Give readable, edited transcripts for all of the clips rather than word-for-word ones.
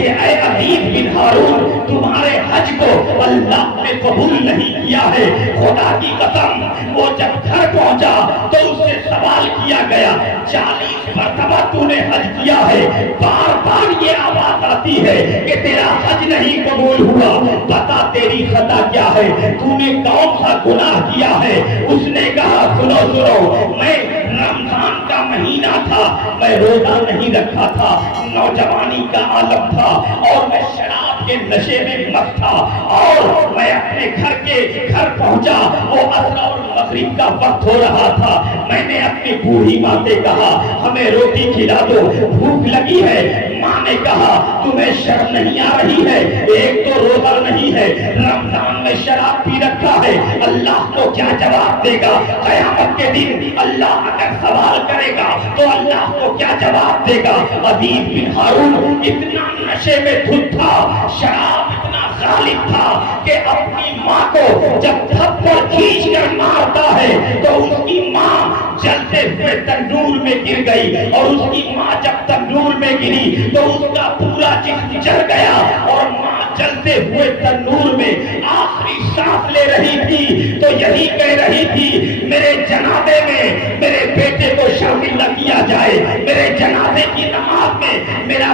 کہ اے عزیز بن ہارون تمہارے حج کو اللہ نے قبول نہیں کیا ہے۔ خدا کی قسم وہ جب گھر پہنچا تو اس سے سوال کیا گیا 40 مرتبہ تو نے حج کیا ہے، بار بار یہ آواز آتی ہے کہ تیرا حج نہیں قبول ہوا، بتا تیری خطا کیا ہے، تو نے کون سا گناہ کیا ہے؟ اس نے کہا سنو میں رمضان کا مہینہ تھا، میں روزہ نہیں رکھا تھا، نوجوانی کا عالم تھا اور میں شراب کے نشے میں مست تھا، اور میں اپنے گھر پہنچا، وہ عصر اور مغرب کا وقت ہو رہا تھا، میں نے اپنی بوڑھی ماں سے کہا ہمیں روٹی کھلا دو، بھوک لگی ہے۔ ماں نے کہا تمہیں شرم نہیں آ رہی ہے؟ ایک تو روزہ نہیں ہے، رمضان میں شراب پی رکھا ہے، اللہ کو کیا جواب دے گا؟ قیامت کے دن اللہ اگر سوال کرے گا تو اللہ کو کیا جواب دے گا؟ عزیز بن ہارون اتنا نشے میں دھت تھا، شراب اتنا غالب تھا کہ اپنی ماں کو جب تھپڑ کھینچ کر مارتا ہے تو اس کی ماں جلتے ہوئے تندور میں گر گئی، اور اس کی ماں جب تندور میں گری تو اس کا پورا جسم جل گیا، اور ماں جلتے ہوئے تندور میں آخری سانس لے رہی تھی تو یہی کہہ رہی تھی میرے جنازے میں میرے بیٹے کو شامل نہ کیا جائے، میرے جنازے کی نماز میں میرا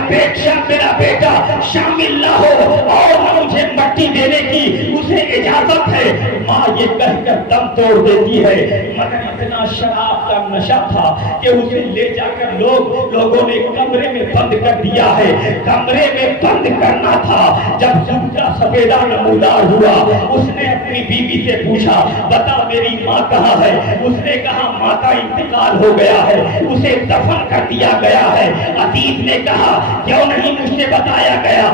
بیٹا شامل نہ ہو، اور نہ مجھے مٹی دینے کی اسے اجازت ہے۔ ماں یہ کہہ کر دم توڑ دیتی ہے، مگر اتنا شراب کا نشہ تھا کہ اسے لے جا کر لوگوں نے کمرے میں بند کر دیا ہے۔ کمرے میں بند کرنا تھا، جب صبح کا سفیدہ نمودار ہوا اس نے اپنی بیوی سے پوچھا بتا میری ماں کہاں ہے؟ اس نے کہا ماں کا انتقال ہو گیا ہے، اسے دفن کر دیا گیا ہے۔ عزیز نے کہا کیوں نہیں مجھ سے بتایا گیا؟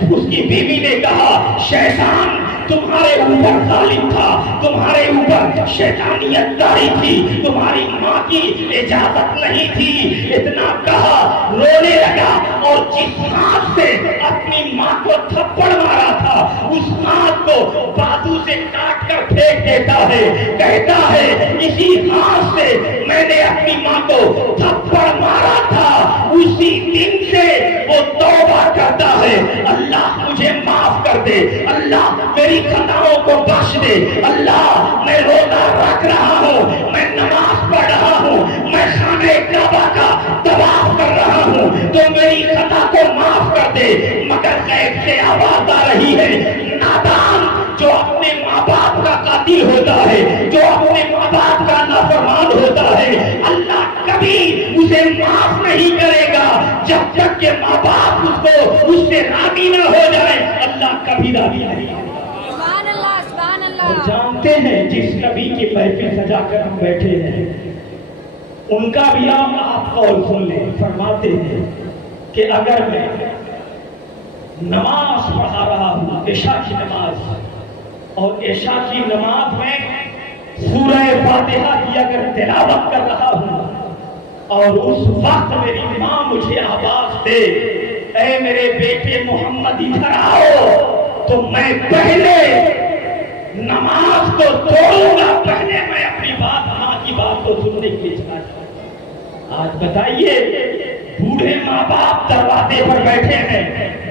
اس کی بیوی نے کہا شیطان تمہارے اوپر ظالم تھا، تمہارے اوپر شیطانیت طاری تھی، تمہاری ماں کی اجازت نہیں تھی۔ اتنا کہا رونے لگا، اور جس ہاتھ سے اپنی ماں کو تھپڑ مارا تھا اس ہاتھ کو بازو سے کاٹ کر پھینک دیتا ہے، کہتا ہے اسی ہاتھ سے میں نے اپنی ماں کو تھپڑ مارا تھا، اسی دن سے وہ توبہ کرتا ہے اللہ مجھے معاف کر دے، اللہ میری خطاؤں کو بخش دے، اللہ میں روزہ رکھ رہا ہوں، میں نماز پڑھ رہا ہوں، میں خانہ کعبہ کا طواف کر رہا ہوں، تو میری خطا کو معاف کر دے۔ مگر غیب سے آواز آ رہی ہے نادان جو اپنے ماں باپ کا قاتل ہوتا ہے، جو اپنے ماں باپ کا نافرمان ہوتا ہے، اللہ کبھی اسے معاف نہیں کرے گا جب تک کہ ماں باپ اس سے راضی نہ ہو جائے، اللہ کبھی راضی نہیں ہوگا۔ اور جانتے ہیں جس نبی کی محفل سجا کر ہم بیٹھے ہیں ان کا بھی آپ قول سن لیں، فرماتے ہیں کہ اگر میں نماز پڑھا رہا ہوں عشاء کی نماز، اور عشاء کی نماز میں سورہ فاتحہ کی اگر تلاوت کر رہا ہوں اور اس وقت میری ماں مجھے آواز دے اے میرے بیٹے محمد ادھر آؤ، تو میں پہلے نماز کو توڑوں گا، پہلے میں اپنی ماں کی بات کو سننے کے لیے چلا جاؤں۔ آج بتائیے بوڑھے ماں باپ دروازے پر بیٹھے ہیں،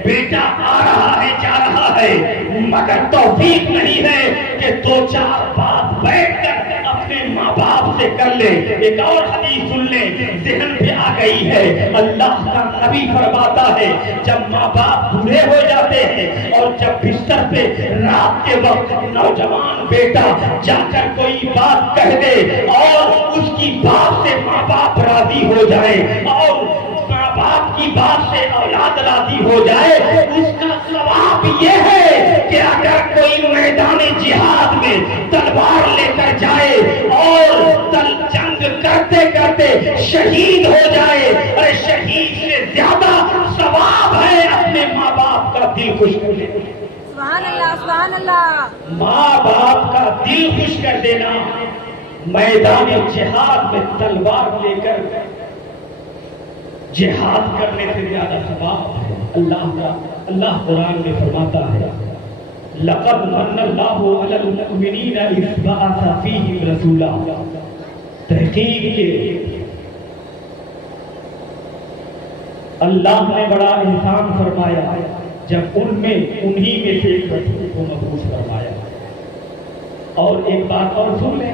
بیٹا آ رہا ہے جا رہا ہے، مگر توفیق نہیں ہے کہ دو چار بات بیٹھ کر اپنے ماں باپ سے کر لے۔ ایک اور حدیث سن لیں، ذہن پہ آ گئی ہے، اللہ کا نبی فرماتا ہے جب ماں باپ بوڑھے ہو جاتے ہیں اور جب بستر پہ رات کے وقت نوجوان بیٹا جا کر کوئی بات کہہ دے اور اس کی بات سے ماں باپ راضی ہو جائے اور ماں باپ کی بات سے اولاد راضی ہو جائے، اس کا ثواب یہ ہے کہ اگر کوئی میدان جہاد میں تلوار لے کر جائے اور جنگ کرتے کرتے شہید ہو جائے، اور شہید سے زیادہ ثواب ہے اپنے ماں باپ کا دل خوش کر دینا۔ سبحان اللہ سبحان اللہ۔ ماں باپ کا دل خوش کر دینا میدان جہاد میں تلوار لے کر جہاد کرنے سے زیادہ ثواب ہے۔ اللہ قرآن میں فرماتا ہے لقد من اللہ علی المؤمنین اذ بعث فیہم رسولا، تحقیق کے اللہ نے بڑا احسان فرمایا جب انہی میں سے ایک رسول کو مبعوث فرمایا. اور ایک بات اور سن لیں،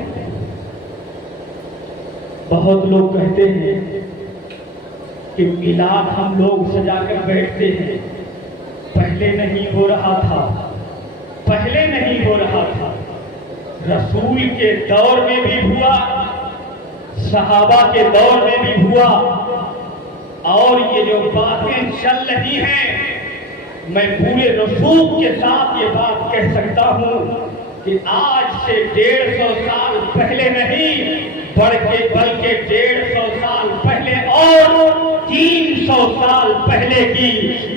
بہت لوگ کہتے ہیں کہ میلاد ہم لوگ سجا کر بیٹھتے ہیں، پہلے نہیں ہو رہا تھا، پہلے نہیں ہو رہا تھا. رسول کے دور میں بھی ہوا، صحابہ کے دور میں بھی ہوا، اور یہ جو باتیں چل رہی ہیں میں پورے رسوخ کے ساتھ یہ بات کہہ سکتا ہوں کہ آج سے 150 سال پہلے نہیں بلکہ 150 سال پہلے اور 300 سال پہلے کی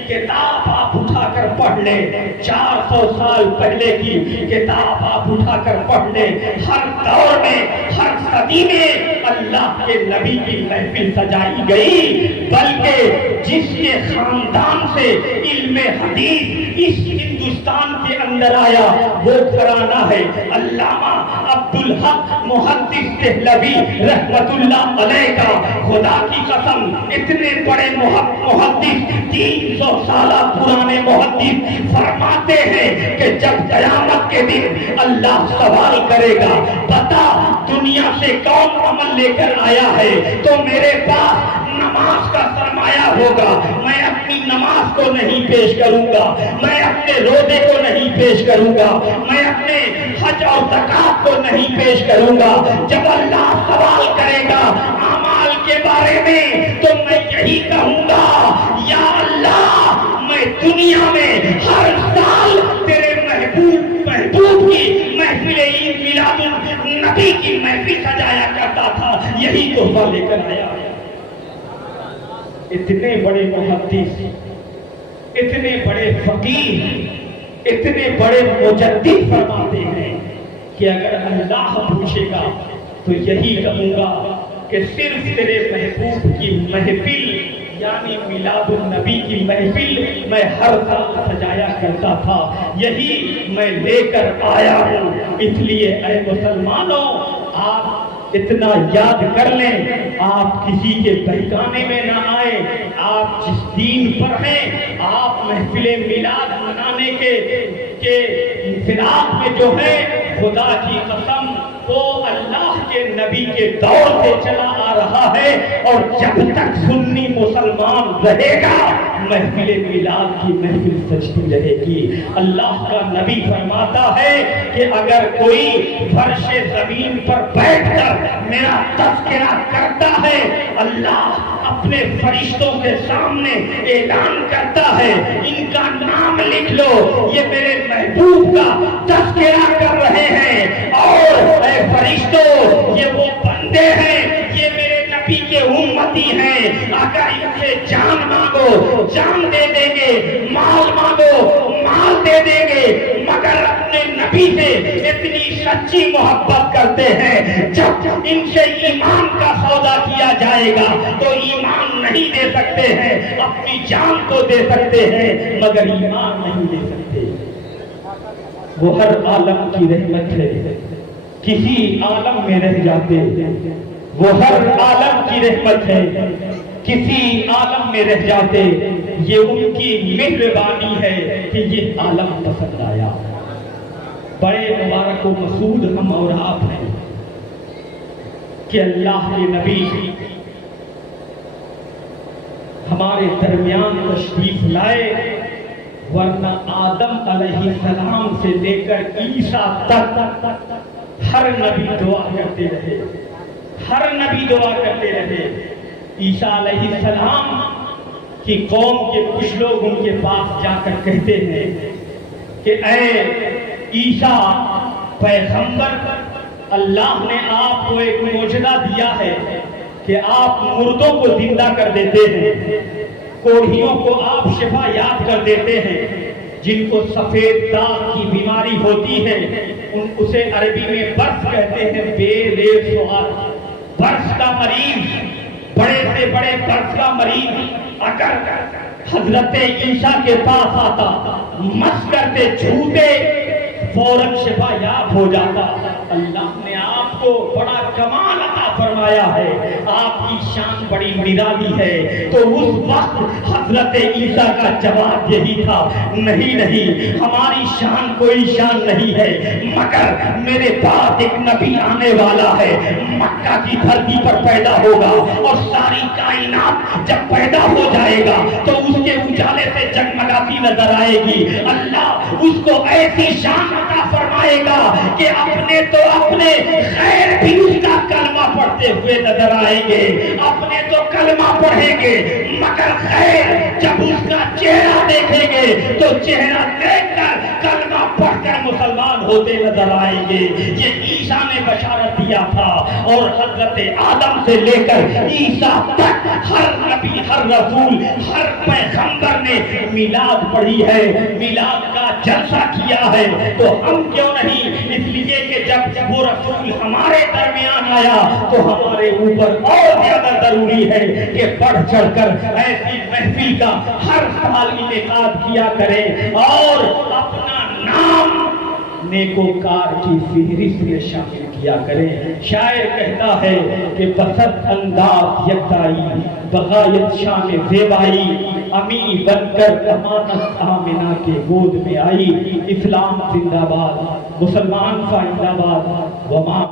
کتاب آپ اٹھا کر پڑھ لیں، 400 سال پہلے کی کتاب آپ اٹھا کر پڑھ لیں. ہر دور میں، ہر صدی میں اللہ کے نبی کی محفل سجائی گئی، بلکہ جس کے خاندان سے علم حدیث اس ہندوستان کے اندر آیا وہ گھرانہ ہے علامہ عبدالحق محدث دہلوی رحمت اللہ علیہ کا. خدا کی قسم اتنے بڑے محدث 300 سالہ پرانے محدث فرماتے ہیں کہ جب قیامت کے دن اللہ سوال کرے گا بتا دنیا سے کون عمل لے کر آیا ہے، تو میرے پاس نماز کا سرمایہ ہوگا، میں اپنی نماز کو نہیں پیش کروں گا، میں اپنے روزے کو نہیں پیش کروں گا، میں اپنے حج اور زکات کو نہیں پیش کروں گا. جب اللہ سوال کرے گا اعمال کے بارے میں تو میں یہی کہوں گا یا اللہ میں دنیا میں ہر سال تیرے محبوب کی محفل عید میلاد النبی کی محفل سجایا کرتا تھا، یہی تحفہ لے کر آیا. اتنے بڑے محدث، اتنے بڑے فقیہ، اتنے بڑے مجدد فرماتے ہیں کہ اگر اللہ پوچھے گا تو یہی کہوں گا کہ صرف تیرے محبوب کی محفل یعنی میلاد النبی کی محفل میں ہر سال سجایا کرتا تھا، یہی میں لے کر آیا ہوں. اس لیے اے مسلمانوں آپ اتنا یاد کر لیں، آپ کسی کے بہکانے میں نہ آئے. آپ جس دین پر ہیں آپ محفل میلاد منانے کے فراق میں جو ہے خدا کی قسم وہ اللہ کے نبی کے دور سے چلا آ رہا ہے، اور جب تک سنی مسلمان رہے گا محفل میلاد کی محفل سجتی رہے گی. اللہ کا نبی فرماتا ہے کہ اگر کوئی فرش زمین پر بیٹھ کر میرا تذکرہ کرتا ہے اللہ اپنے فرشتوں کے سامنے اعلان کرتا ہے ان کا نام لکھ لو، یہ میرے محبوب کا تذکرہ کر رہے ہیں، اور اے فرشتوں یہ وہ بندے ہیں، یہ میرے نبی کے امتی ہیں، اگر ان سے جان مانگو جان دے دیں گے، مال مانگو مال دے دیں گے، مگر اپنے نبی سے اتنی سچی محبت کرتے ہیں جب ان سے ایمان کا سودا کیا جائے گا تو ایمان نہیں دے سکتے ہیں، اپنی جان کو دے سکتے ہیں مگر ایمان نہیں دے سکتے. وہ ہر عالم کی رحمت ہے، کسی عالم میں رہ جاتے، وہ ہر عالم کی رحمت ہے، کسی عالم میں رہ جاتے، یہ ان کی مہربانی ہے کہ یہ عالم پسند آیا. بڑے مبارک و مسعود ہم اور آپ ہیں کہ اللہ کے نبی ہمارے درمیان تشریف لائے، ورنہ آدم علیہ السلام سے لے کر عیسیٰ تک ہر نبی دعا کرتے رہے، ہر نبی دعا کرتے رہے. عیسیٰ علیہ السلام کی قوم کے کچھ لوگ ان کے پاس جا کر کہتے ہیں کہ اے عیسیٰ پیغمبر، اللہ نے آپ کو ایک معجزہ دیا ہے کہ آپ مردوں کو زندہ کر دیتے ہیں، کوڑھیوں کو آپ شفا یاب کر دیتے ہیں، جن کو سفید داغ کی بیماری ہوتی ہے اسے عربی میں برس کہتے ہیں، بے ریب سوال. برس کا مریض، بڑے سے بڑے برس کا مریض اگر حضرت عیسیٰ کے پاس آتا، مس کرتے، چھوتے، فوراً شفا یاب ہو جاتا۔ اللہ نے آپ کو بڑا کمال عطا فرمایا ہے، آپ کی شان بڑی نرالی ہے۔ تو اس وقت حضرت عیسیٰ کا جواب یہی تھا، نہیں نہیں، ہماری شان کوئی شان نہیں ہے، مگر میرے بعد ایک نبی آنے والا ہے، مکہ کی دھرتی پر پیدا ہوگا اور ساری کائنات جب پیدا ہو جائے گا تو اس کے اجالے سے جگمگاتی نظر آئے گی۔ اللہ اس کو ایسی شان عطا فرمائے گا کہ اپنے تو اپنے خیر بھی اس کا کلمہ پڑھتے ہوئے نظر آئیں گے، اپنے تو کلمہ پڑھیں گے مگر خیر جب اس کا چہرہ دیکھیں گے تو چہرہ دیکھ کر کلمہ پڑھ کر مسلمان ہوتے نظر آئیں گے۔ یہ عیسیٰ نے بشارت دیا تھا، اور حضرت آدم سے لے کر عیسیٰ تک ہر نبی، ہر رسول، ہر پیغمبر نے میلاد پڑھی ہے، میلاد کا جلسہ کیا ہے۔ تو ہم کیوں نہیں؟ اس لیے کہ جب وہ رسول ہمارے درمیان آیا تو ہمارے اوپر اور زیادہ ضروری ہے کہ بڑھ چڑھ کر ایسی محفل کا ہر سال انعقاد کیا کریں اور اپنا نام نیکوکار کی فہرست میں شامل کیا کریں۔ شاعر کہتا ہے کہ بسط انداز یکتائی، بغایت شان زیبائی، امی بن کر امانت آمنہ کے گود میں آئی۔ اسلام زندہ باد، مسلمان زندہ باد، وما